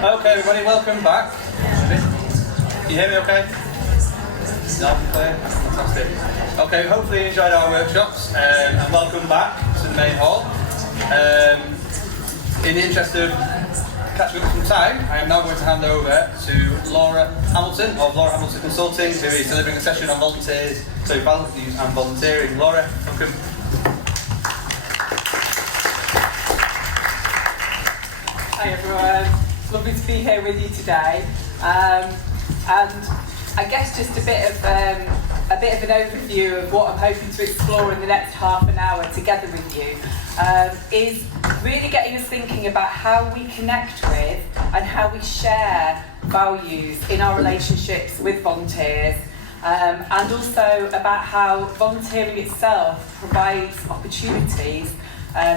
Okay, everybody, welcome back. Can you hear me okay? Loud and clear? Fantastic. Okay, hopefully you enjoyed our workshops and welcome back to the main hall. In the interest of catching up some time, I am now going to hand over to Laura Hamilton of Laura Hamilton Consulting, who is delivering a session on values and volunteering. Laura, welcome. Hi everyone, it's lovely to be here with you today, and I guess just a bit of an overview of what I'm hoping to explore in the next half an hour together with you is really getting us thinking about how we connect with and how we share values in our relationships with volunteers, and also about how volunteering itself provides opportunities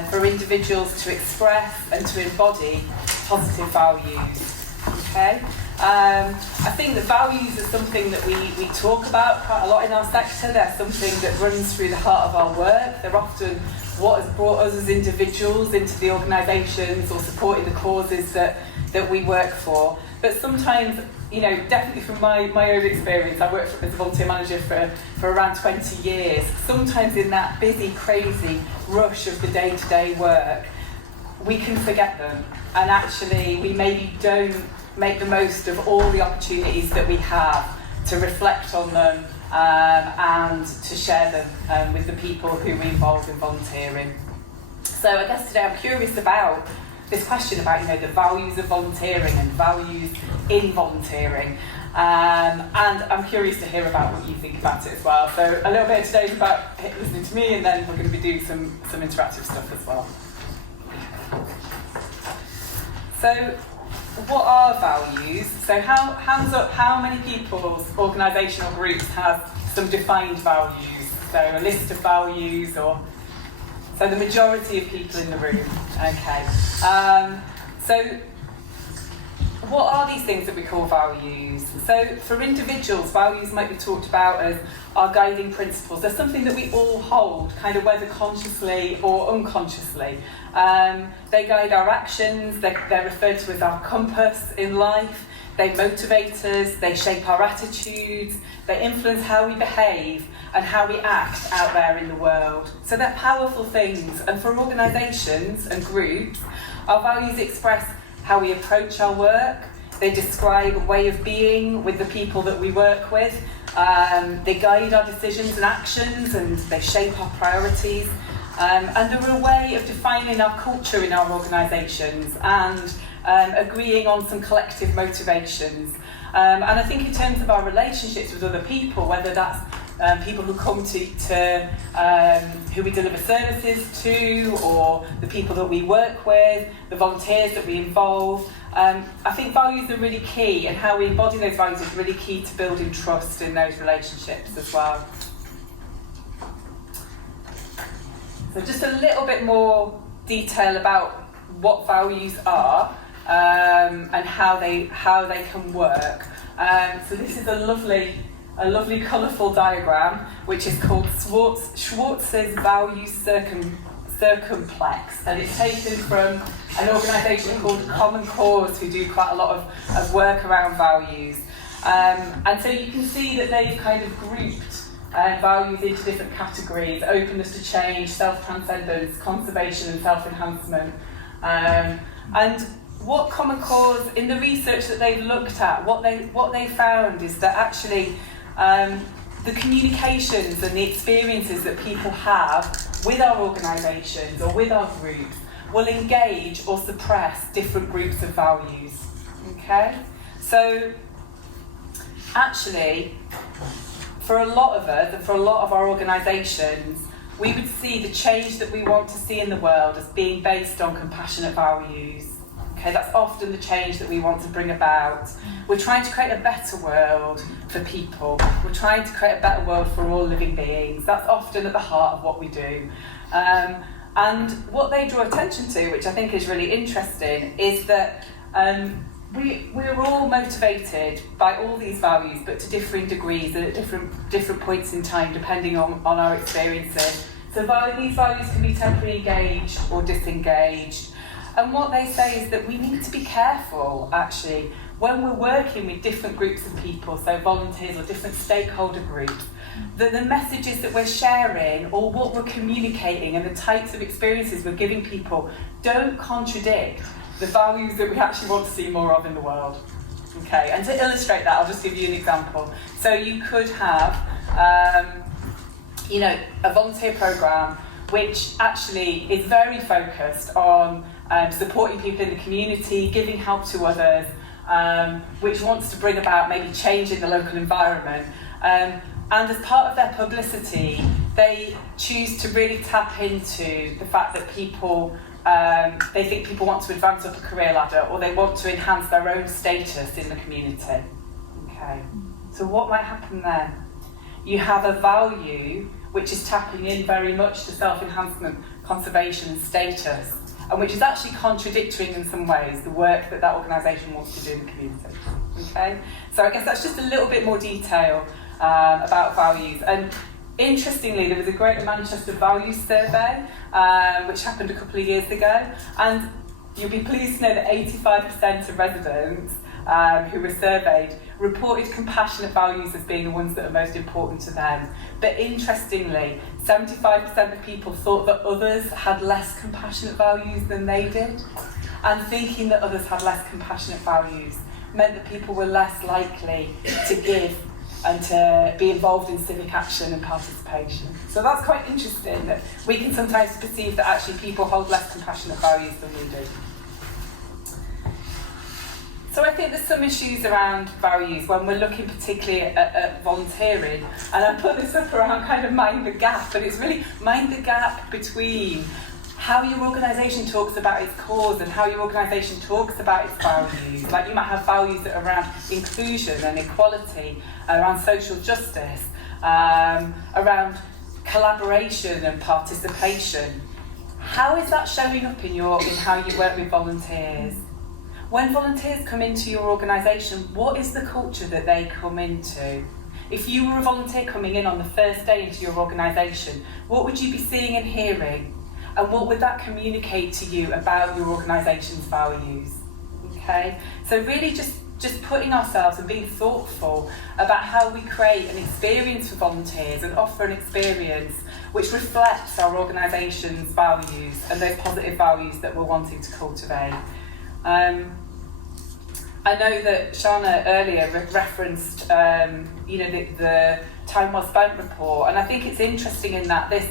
for individuals to express and to embody positive values. Okay? I think that values are something that we talk about quite a lot in our sector. They're something that runs through the heart of our work. They're often what has brought us as individuals into the organisations or supporting the causes that we work for. But sometimes, you know, definitely from my own experience, I worked as a volunteer manager for around 20 years. Sometimes in that busy, crazy rush of the day-to-day work, we can forget them. And actually, we maybe don't make the most of all the opportunities that we have to reflect on them and to share them with the people who we involve in volunteering. So I guess today I'm curious about this question about, you know, the values of volunteering and values in volunteering, and I'm curious to hear about what you think about it as well. So a little bit today is about listening to me, and then we're going to be doing some interactive stuff as well. So what are values? So hands up, how many people's organisational groups have some defined values? So a list of values, or so the majority of people in the room. Okay. So what are these things that we call values? So for individuals, values might be talked about as our guiding principles. They're something that we all hold, kind of whether consciously or unconsciously. They guide our actions, they're referred to as our compass in life, they motivate us, they shape our attitudes, they influence how we behave and how we act out there in the world. So they're powerful things, and for organisations and groups, our values express how we approach our work, they describe a way of being with the people that we work with, they guide our decisions and actions, and they shape our priorities. And they're a way of defining our culture in our organisations and agreeing on some collective motivations. And I think in terms of our relationships with other people, whether that's people who come to who we deliver services to, or the people that we work with, the volunteers that we involve, I think values are really key, and how we embody those values is really key to building trust in those relationships as well. So just a little bit more detail about what values are and how they can work. So this is a lovely colourful diagram which is called Schwartz's Value Circumplex, and it's taken from an organisation called Common Cause, who do quite a lot of work around values. And so you can see that they've kind of grouped values into different categories: openness to change, self-transcendence, conservation and self-enhancement. And what Common Cause, in the research that they've looked at, what they found is that actually the communications and the experiences that people have with our organisations or with our groups will engage or suppress different groups of values. Okay? So actually, for a lot of us and for a lot of our organisations, we would see the change that we want to see in the world as being based on compassionate values. Okay, that's often the change that we want to bring about. We're trying to create a better world for people. We're trying to create a better world for all living beings. That's often at the heart of what we do. And what they draw attention to, which I think is really interesting, is that we're all motivated by all these values, but to differing degrees and at different points in time, depending on our experiences. So these values can be temporarily engaged or disengaged. And what they say is that we need to be careful, actually, when we're working with different groups of people, so volunteers or different stakeholder groups, that the messages that we're sharing or what we're communicating and the types of experiences we're giving people don't contradict the values that we actually want to see more of in the world. Okay, and to illustrate that, I'll just give you an example. So you could have, a volunteer programme which actually is very focused on supporting people in the community, giving help to others, which wants to bring about maybe change in the local environment. And as part of their publicity, they choose to really tap into the fact that people, they think people want to advance up a career ladder, or they want to enhance their own status in the community. Okay, so what might happen then? You have a value which is tapping in very much to self-enhancement, conservation and status, and which is actually contradicting in some ways the work that that organisation wants to do in the community. Okay, so I guess that's just a little bit more detail about values. And interestingly, there was a Greater Manchester Values Survey, which happened a couple of years ago, and you'll be pleased to know that 85% of residents who were surveyed reported compassionate values as being the ones that are most important to them. But interestingly, 75% of people thought that others had less compassionate values than they did. And thinking that others had less compassionate values meant that people were less likely to give and to be involved in civic action and participation. So that's quite interesting, that we can sometimes perceive that actually people hold less compassionate values than we do. So I think there's some issues around values when we're looking particularly at volunteering, and I put this up around kind of mind the gap, but it's really mind the gap between how your organisation talks about its cause and how your organisation talks about its values. Like you might have values that are around inclusion and equality, around social justice, around collaboration and participation. How is that showing up in how you work with volunteers? When volunteers come into your organisation, what is the culture that they come into? If you were a volunteer coming in on the first day into your organisation, what would you be seeing and hearing? And what would that communicate to you about your organisation's values? Okay, so really just putting ourselves and being thoughtful about how we create an experience for volunteers and offer an experience which reflects our organisation's values and those positive values that we're wanting to cultivate. I know that Shana earlier referenced, the Time Well Spent report, and I think it's interesting in that this,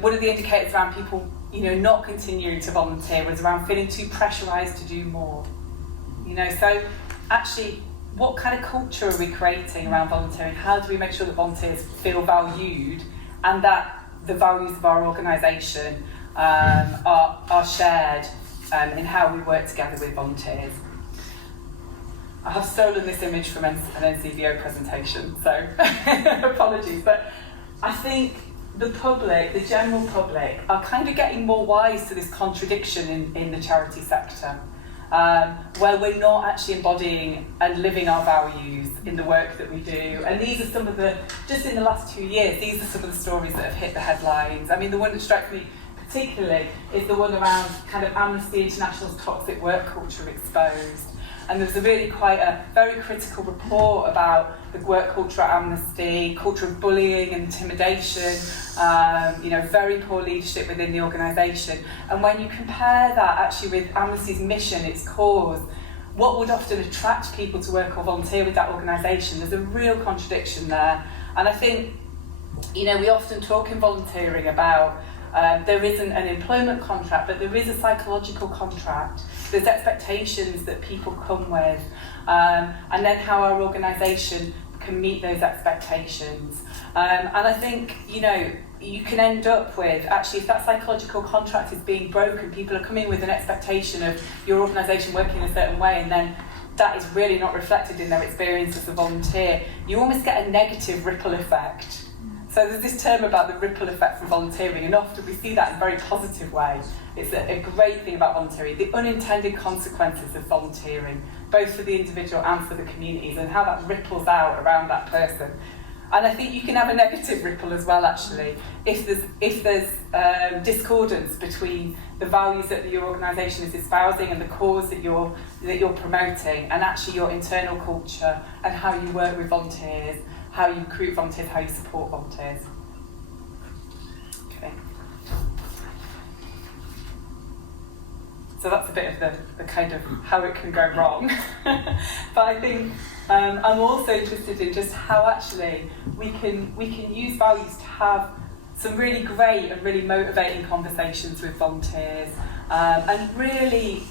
one of the indicators around people, not continuing to volunteer was around feeling too pressurised to do more. So actually, what kind of culture are we creating around volunteering? How do we make sure that volunteers feel valued and that the values of our organisation are shared in how we work together with volunteers? I have stolen this image from an NCVO presentation, so apologies, but I think the public, the general public, are kind of getting more wise to this contradiction in the charity sector, where we're not actually embodying and living our values in the work that we do. And these are some of just in the last 2 years, these are some of the stories that have hit the headlines. I mean, the one that strikes me particularly is the one around kind of Amnesty International's toxic work culture exposed. And there was a very critical report about the work culture at Amnesty, culture of bullying and intimidation, very poor leadership within the organisation. And when you compare that actually with Amnesty's mission, its cause, what would often attract people to work or volunteer with that organisation, there's a real contradiction there. And I think, we often talk in volunteering about there isn't an employment contract, but there is a psychological contract. There's expectations that people come with, and then how our organisation can meet those expectations. And I think, you can end up with, actually, if that psychological contract is being broken, people are coming with an expectation of your organisation working in a certain way, and then that is really not reflected in their experience as a volunteer. You almost get a negative ripple effect. So there's this term about the ripple effect from volunteering, and often we see that in a very positive way. It's a great thing about volunteering, the unintended consequences of volunteering, both for the individual and for the communities, and how that ripples out around that person. And I think you can have a negative ripple as well, actually, if there's discordance between the values that your organisation is espousing and the cause that you're promoting, and actually your internal culture and how you work with volunteers, how you recruit volunteers, how you support volunteers. Okay. So that's a bit of the kind of how it can go wrong. But I think I'm also interested in just how actually we can use values to have some really great and really motivating conversations with volunteers, and really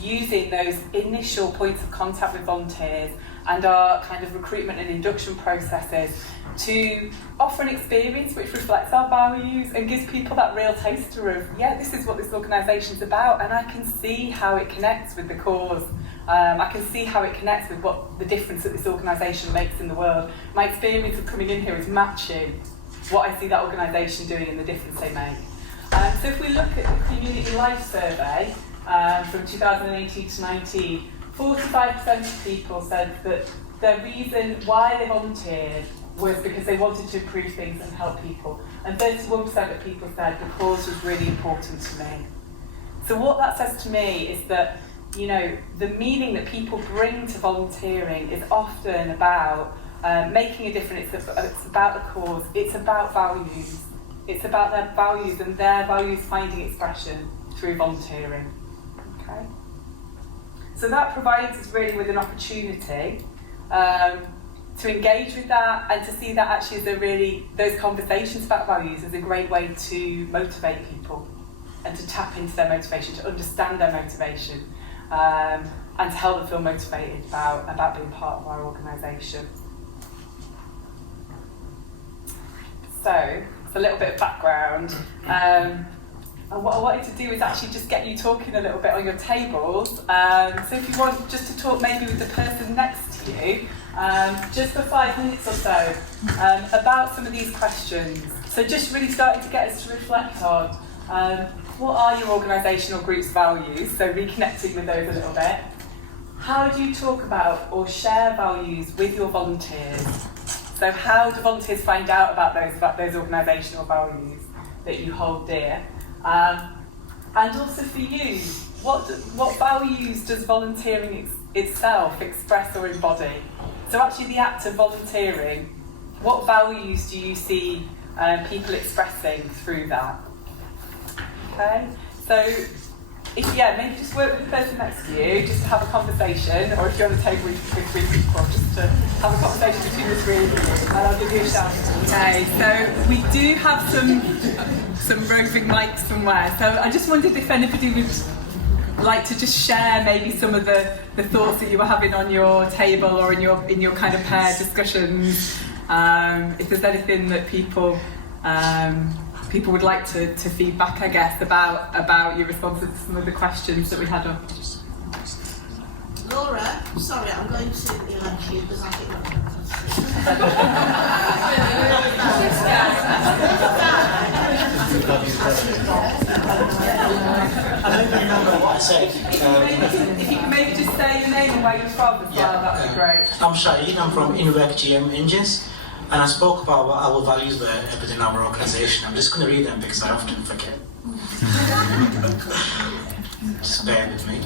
using those initial points of contact with volunteers and our kind of recruitment and induction processes to offer an experience which reflects our values and gives people that real taster of, yeah, this is what this organisation's about, and I can see how it connects with the cause. I can see how it connects with what the difference that this organisation makes in the world. My experience of coming in here is matching what I see that organisation doing and the difference they make. So if we look at the Community Life Survey from 2018 to 19, 45% of people said that the reason why they volunteered was because they wanted to improve things and help people. And 31% of people said the cause was really important to me. So what that says to me is that, you know, the meaning that people bring to volunteering is often about making a difference. It's about the cause. It's about values. It's about their values and their values finding expression through volunteering. Okay. So that provides us really with an opportunity to engage with that and to see that actually as those conversations about values is a great way to motivate people and to tap into their motivation, to understand their motivation, and to help them feel motivated about being part of our organisation. So, it's a little bit of background. And what I wanted to do is actually just get you talking a little bit on your tables. So if you want just to talk maybe with the person next to you, just for 5 minutes or so, about some of these questions. So just really starting to get us to reflect on what are your organisational group's values, so reconnecting with those a little bit. How do you talk about or share values with your volunteers? So how do volunteers find out about those organisational values that you hold dear? And also for you, what values does volunteering itself express or embody? So actually the act of volunteering, what values do you see people expressing through that? Okay, so maybe just work with the person next to you, just to have a conversation, or if you're on the table with 3 people, just to have a conversation between the 3 of you, and I'll give you a shout. Okay, so we do have some roving mics somewhere, so I just wondered if anybody would like to just share maybe some of the thoughts that you were having on your table or in your kind of pair discussions. If there's anything that people would like to feedback, I guess, about your responses to some of the questions that we had on. Laura, sorry, I'm going to elect you because I think I don't remember what I said. If you can maybe just say your name and where you're from as well, that would be great. I'm Shahid, I'm from Inwork GM Engines, and I spoke about what our values were within our organisation. I'm just going to read them because I often forget. Just bear with me.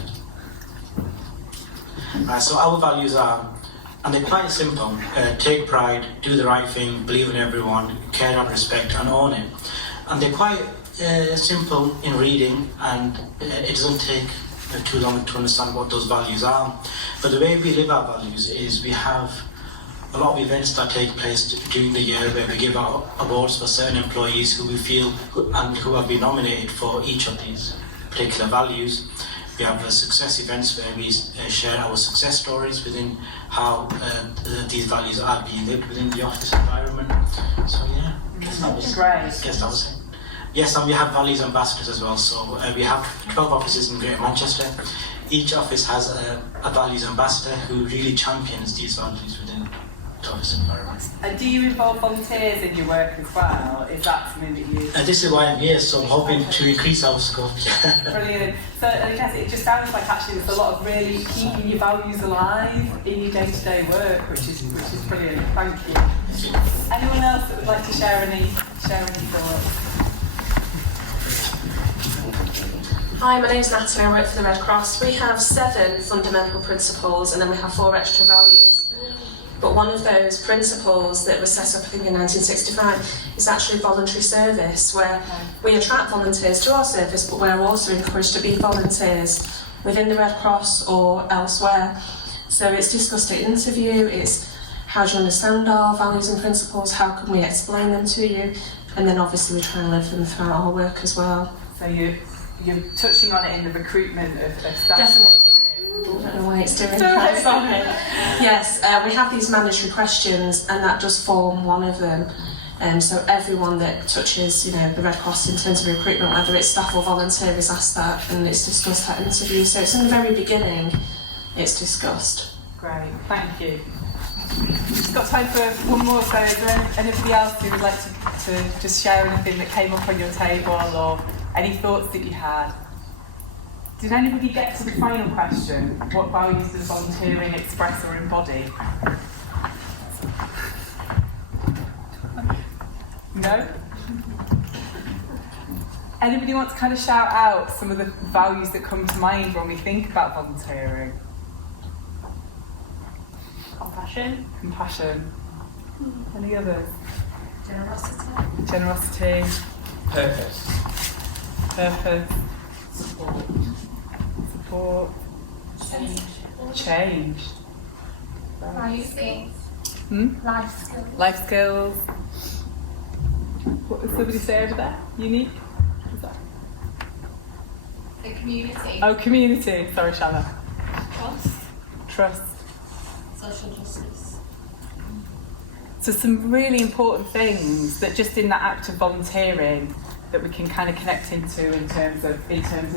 So our values are, and they're quite simple: take pride, do the right thing, believe in everyone, care and respect, and own it. And they're quite simple in reading, and it doesn't take too long to understand what those values are. But the way we live our values is we have a lot of events that take place during the year where we give out awards for certain employees who we feel and who have been nominated for each of these particular values. We have success events where we share our success stories within how these values are being lived within the office environment. So yeah, that was it. Yes, and we have values ambassadors as well. So we have 12 offices in Greater Manchester. Each office has a values ambassador who really champions these values within the office environment. And do you involve volunteers in your work as well? Is that something that you... This is why I'm here, so I'm hoping to increase our scope. Brilliant. So I guess it just sounds like actually there's a lot of really keeping your values alive in your day-to-day work, which is brilliant. Thank you. Anyone else that would like to share any thoughts? Hi, my name's Natalie, I work for the Red Cross. We have 7 fundamental principles and then we have 4 extra values. But one of those principles that was set up, I think, in 1965 is actually voluntary service, where we attract volunteers to our service, but we're also encouraged to be volunteers within the Red Cross or elsewhere. So it's discussed at interview, it's how do you understand our values and principles, how can we explain them to you, and then obviously we try and live them throughout our work as well. So you're touching on it in the recruitment of staff. Definitely. I don't know why it's doing that, sorry. Yes, we have these mandatory questions and that does form one of them. So everyone that touches, the Red Cross in terms of recruitment, whether it's staff or volunteer, is asked that and it's discussed at interview. So it's in the very beginning, it's discussed. Great, thank you. We've got time for one more, so is there anybody else who would like to just share anything that came up on your table or any thoughts that you had? Did anybody get to the final question? What values does volunteering express or embody? No? Anybody want to kind of shout out some of the values that come to mind when we think about volunteering? Compassion. Any others? Generosity. Purpose. Support. Change. Life skills. Life skills. What did somebody say over there? Unique? Is that? The community. Oh, community. Sorry, Shanna. Trust. Social justice. So some really important things that just in that act of volunteering that we can kind of connect into in terms of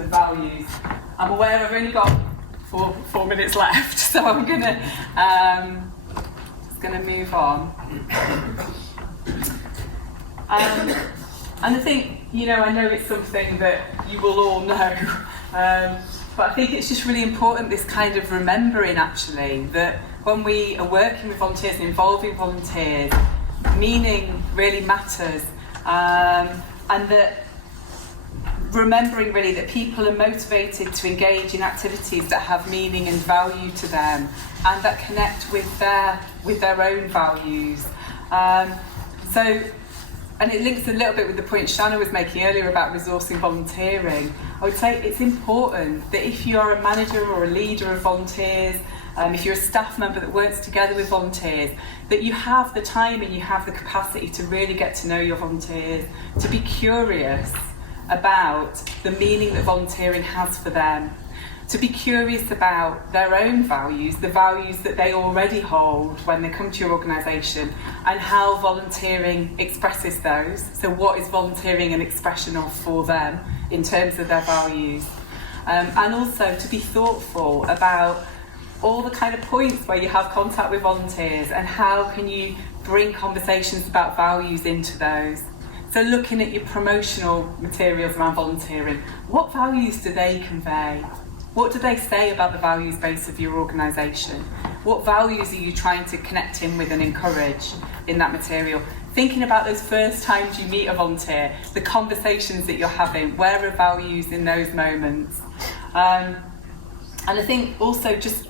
values. I'm aware I've only got four minutes left, so I'm gonna move on. And I think, I know it's something that you will all know, but I think it's just really important, this kind of remembering actually, that when we are working with volunteers and involving volunteers, meaning really matters, and that remembering really that people are motivated to engage in activities that have meaning and value to them and that connect with their own values. And it links a little bit with the point Shanna was making earlier about resourcing volunteering. I would say it's important that if you are a manager or a leader of volunteers, if you're a staff member that works together with volunteers, that you have the time and you have the capacity to really get to know your volunteers, to be curious about the meaning that volunteering has for them, to be curious about their own values, the values that they already hold when they come to your organisation, and how volunteering expresses those. So what is volunteering an expression of for them in terms of their values? And also to be thoughtful about all the kind of points where you have contact with volunteers and how can you bring conversations about values into those. So looking at your promotional materials around volunteering, what values do they convey? What do they say about the values base of your organisation? What values are you trying to connect in with and encourage in that material? Thinking about those first times you meet a volunteer, the conversations that you're having, where are values in those moments? And I think also just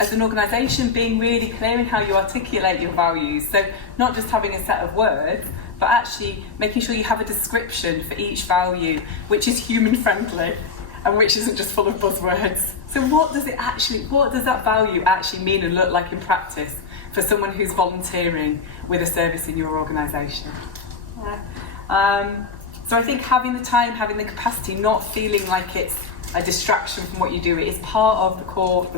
as an organisation being really clear in how you articulate your values. So not just having a set of words, but actually making sure you have a description for each value, which is human friendly and which isn't just full of buzzwords. So what does that value actually mean and look like in practice for someone who's volunteering with a service in your organisation? So I think having the time, having the capacity, not feeling like it's a distraction from what you do, it is part of the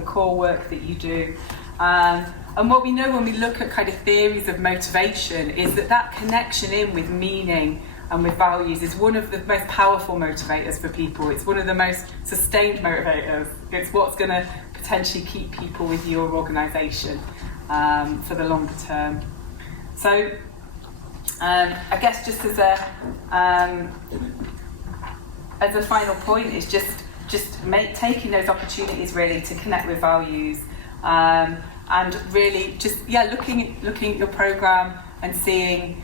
core work that you do. And what we know when we look at kind of theories of motivation is that connection in with meaning and with values is one of the most powerful motivators for people. It's one of the most sustained motivators. It's what's going to potentially keep people with your organisation for the longer term. So I guess just as a final point is just taking those opportunities really to connect with values, and really just looking at your programme and seeing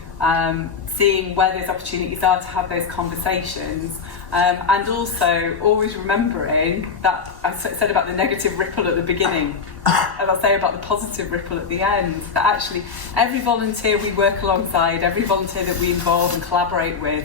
where those opportunities are to have those conversations. And also always remembering that I said about the negative ripple at the beginning, and I'll say about the positive ripple at the end, that actually every volunteer we work alongside, every volunteer that we involve and collaborate with,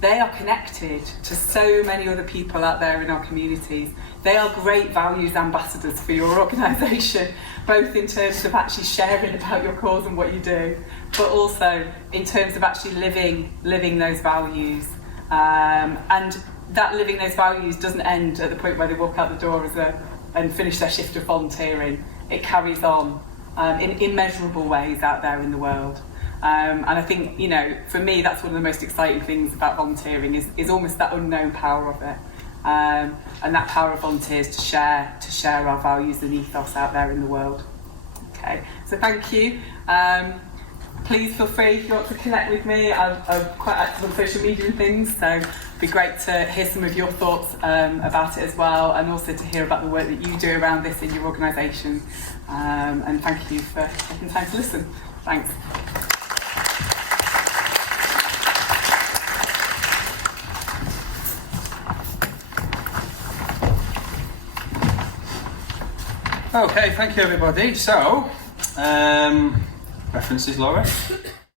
they are connected to so many other people out there in our communities. They are great values ambassadors for your organisation, both in terms of actually sharing about your cause and what you do, but also in terms of actually living those values. And that living those values doesn't end at the point where they walk out the door and finish their shift of volunteering. It carries on in immeasurable ways out there in the world. And I think, you know, for me, that's one of the most exciting things about volunteering is almost that unknown power of it. And that power of volunteers to share our values and ethos out there in the world. Okay, so thank you. Please feel free if you want to connect with me. I'm quite active on social media and things, so it'd be great to hear some of your thoughts about it as well, and also to hear about the work that you do around this in your organisation. And thank you for taking the time to listen. Thanks. Okay, thank you everybody. So, references, Laura?